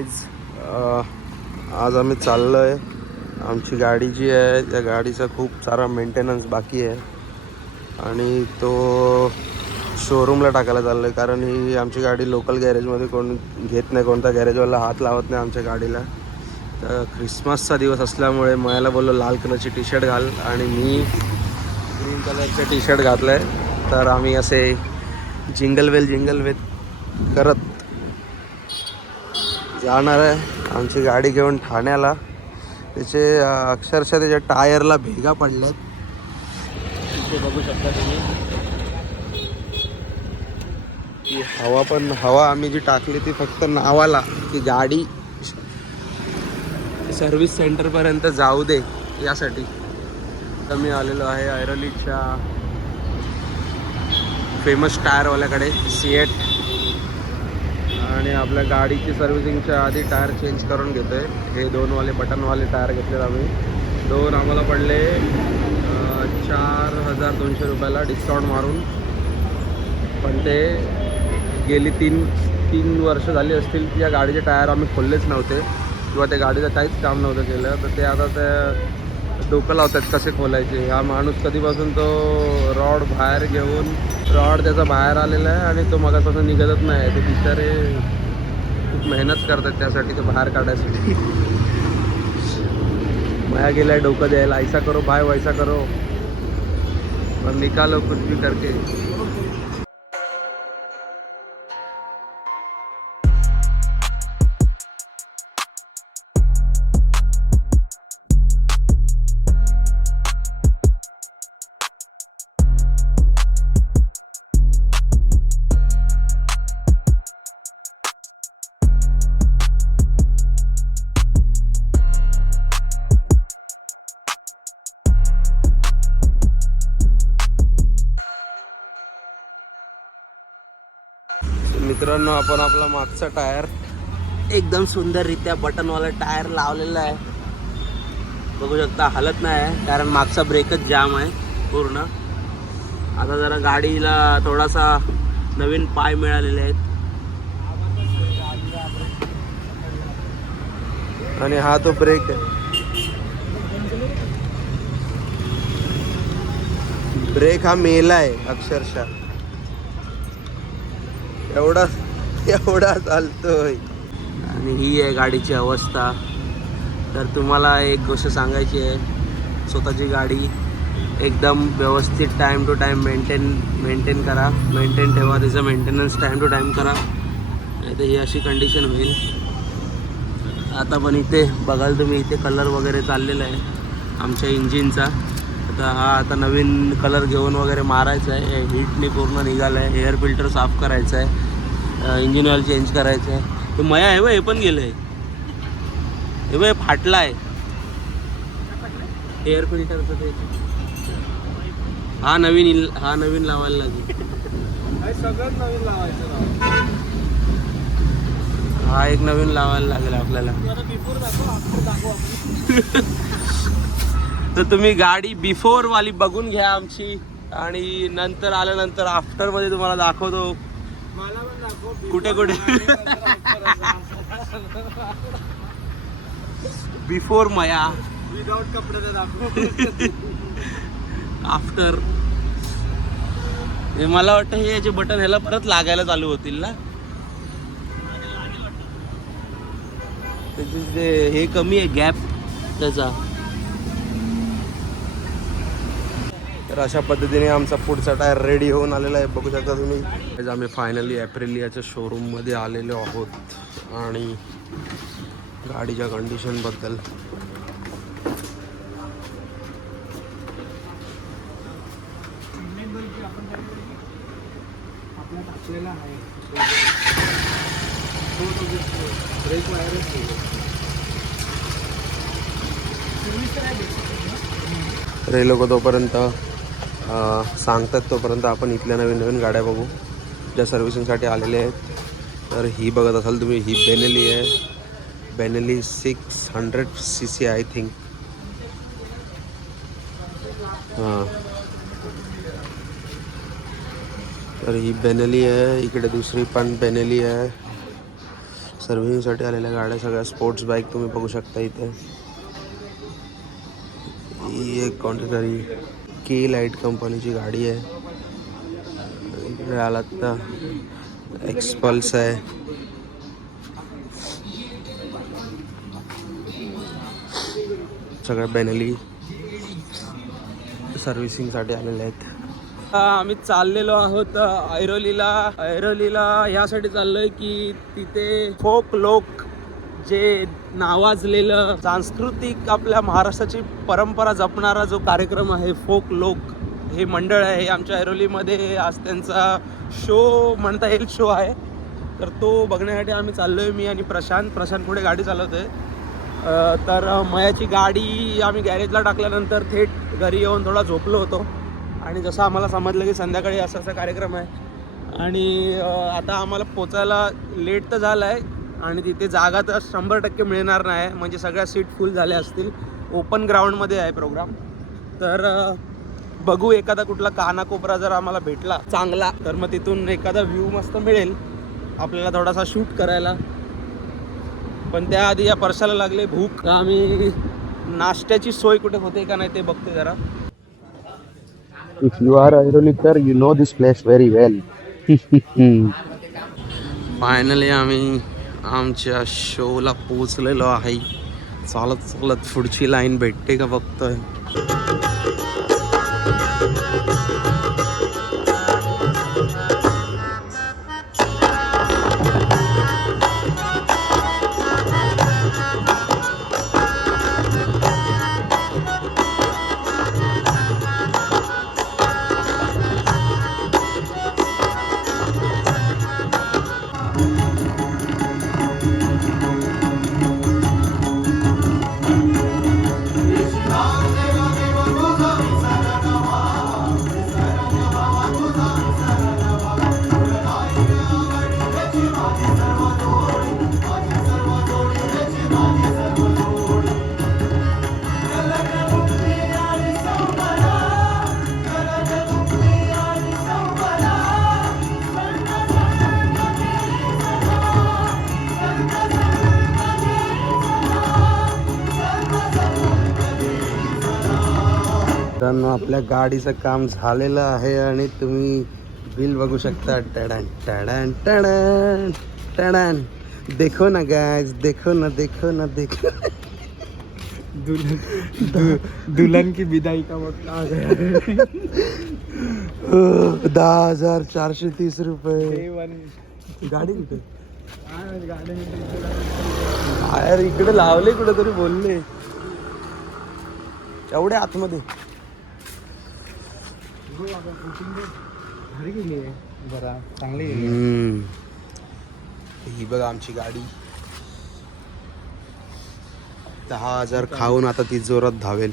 Guys आज आम्ही चाललो आहे. आमची गाडी जी आहे त्या गाडीचा खूप सारा मेंटेनन्स बाकी आहे आणि तो शोरूमला टाकायला चाललो आहे. कारण ही आमची गाडी लोकल गॅरेजमध्ये कोण घेत नाही, कोणता गॅरेजवाला हात लावत नाही आमच्या गाडीला. तर ख्रिसमसचा दिवस असल्यामुळे मयाला बोललो लाल कलरची टी शर्ट घाल आणि मी ग्रीन कलरचं टी शर्ट घातलं आहे. तर आम्ही असे जिंगल वेल करत जाणार आहे आमची गाडी घेऊन ठाण्याला. त्याचे अक्षरशः त्याच्या टायरला भेगा पडल्यात, तिथे बघू शकता तुम्ही. ती हवा आम्ही जी टाकली ती फक्त नावाला, ती गाडी सर्व्हिस सेंटरपर्यंत जाऊ दे यासाठी. तर मी आलेलो आहे ऐरोलीच्या फेमस टायरवाल्याकडे सिएट, आणि आपल्या गाडीची सर्व्हिसिंगच्या आधी टायर चेंज करून घेतो आहे. हे दोनवाले बटनवाले टायर घेतलेत आम्ही. दोन आम्हाला पडले 4,200 रुपयाला डिस्काउंट मारून. पण ते गेली तीन वर्ष झाली असतील की या गाडीचे टायर आम्ही खोललेच नव्हते किंवा त्या गाडीचं काहीच काम नव्हतं केलं. तर ते आता ते डोकं लावतात कसे खोलायचे. हा माणूस कधीपासून तो रॉड बाहेर घेऊन रॉड त्याचा बाहेर आलेला आहे आणि तो मगापासून निघतच नाही. ते बिचारे खूप मेहनत करतात त्यासाठी, तो बाहेर काढायसाठी. माया गेला आहे डोकं द्यायला, ऐसा करो भाई वैसा करो और निकालो कुछ भी करके. मित्रांनो, आपण आपला मागचा टायर एकदम सुंदररित्या बटनवाला टायर लावलेला आहे. बघू शकता हलत नाही आहे कारण मागचा ब्रेकच जाम आहे पूर्ण. आता जरा गाडीला थोडासा नवीन पाय मिळालेले आहेत आणि हा तो ब्रेक आहे. ब्रेक हा मेला आहे अक्षरशः, एवढा चालतोय. आणि ही आहे गाडीची अवस्था. तर तुम्हाला एक गोष्ट सांगायची आहे, स्वतःची गाडी एकदम व्यवस्थित टाईम टू टाईम मेंटेन ठेवा. त्याचं मेंटेनन्स टाईम टू टाईम करा, नाही तर ही अशी कंडिशन होईल. आता पण इथे बघाल तुम्ही, इथे कलर वगैरे चाललेला आहे आमच्या इंजिनचा. आता नवीन कलर घेऊन वगैरे मारायचा आहे. हीटने पूर्ण निघालं आहे. एअर फिल्टर साफ करायचं आहे, इंजिन ऑइल चेंज करायचं आहे. ते मया आहे बा, हे पण गेलं आहे. हे बा फाटला आहे एअर फिल्टरचं. ते हा नवीन लावायला लागेल. सगळं नवीन लावायचं. हा एक नवीन लावायला लागेल आपल्याला. तर तुम्ही गाडी बिफोर वाली बघून घ्या आमची, आणि नंतर आल्यानंतर आफ्टर मध्ये तुम्हाला दाखवतो कुठे बिफोर मया, विदाउट कपडे दाखव. आफ्टर. मला वाटतं हे याचे बटन ह्याला परत लागायला चालू होतील ना. त्याचे हे कमी आहे गॅप त्याचा. तर अशा पद्धतीने आमचा पुढचा टायर रेडी होऊन आलेला आहे, बघू शकता तुम्ही. आज आम्ही फायनली ॲप्रिलियाच्या शोरूममध्ये आलेलो आहोत आणि गाडीच्या कंडिशनबद्दल तर हे लोक तोपर्यंत सांगतात तोपर्यंत आपण इथल्या नवीन गाड्या बघू ज्या सर्व्हिसिंगसाठी आलेले आहेत. तर ही बघत असाल तुम्ही, ही बेनेली आहे. Benelli 600cc I think. हां, तर ही बेनेली आहे. इकडे दुसरी पण बेनेली आहे. सर्व्हिसिंगसाठी आलेल्या गाड्या सगळ्या स्पोर्ट्स बाईक तुम्ही बघू शकता इथे. ही एक कोणती तरी के लाईट कंपनीची गाडी आहे. इकडे आलात तर एक्सपल्स आहे. सगळ्या बेनेली सर्व्हिसिंगसाठी आलेले आहेत. आम्ही चाललेलो आहोत ऐरोलीला यासाठी चाललोय की तिथे फोक लोक जे नावाजलेलं सांस्कृतिक आपल्या महाराष्ट्राची परंपरा जपणारा जो कार्यक्रम आहे फोक लोक हे मंडळ आहे, हे आमच्या ऐरोलीमध्ये आज त्यांचा शो म्हणता येईल शो आहे. तर तो बघण्यासाठी आम्ही चाललोय. मी आणि प्रशांत पुढे गाडी चालवतोय. तर मयाची गाडी आम्ही गॅरेजला टाकल्यानंतर थेट घरी येऊन थोडा झोपलो होतो आणि जसं आम्हाला समजलं की संध्याकाळी असा कार्यक्रम आहे आणि आता आम्हाला पोचायला लेट तर झालं आहे आणि तिथे जागा तर 100% मिळणार नाही. म्हणजे सगळ्या सीट फुल झाल्या असतील. ओपन ग्राउंडमध्ये आहे प्रोग्राम. तर बघू एखादा कुठला कानाकोपरा जर आम्हाला भेटला चांगला तर मग तिथून एखादा व्ह्यू मस्त मिळेल आपल्याला थोडासा शूट करायला. पण त्याआधी या परशाला लागले भूक. आम्ही नाश्त्याची सोय कुठे होते का नाही ते बघतो जरा. If you are Airoliker, you know this place very well. Finally आम्ही आमच्या शोला पोचलेलो आहे. चालत पुढची लाईन भेटते का बघतोय. मित्रांनो आपल्या गाडीचं काम झालेलं आहे आणि तुम्ही बिल बघू शकता. टडन टडन टडन टडन. देखो ना गाइस, देखो ना. दुल्हन की विदाई का वक्त आ गया. 10,430 रुपये. गाडी कुठे यार इकडे लावले कुठेतरी बोलले एवढे आतमध्ये. घरी गेली जरा चांगली. ही बघा आमची गाडी 10,000 खाऊन आता ती जोरात धावेल.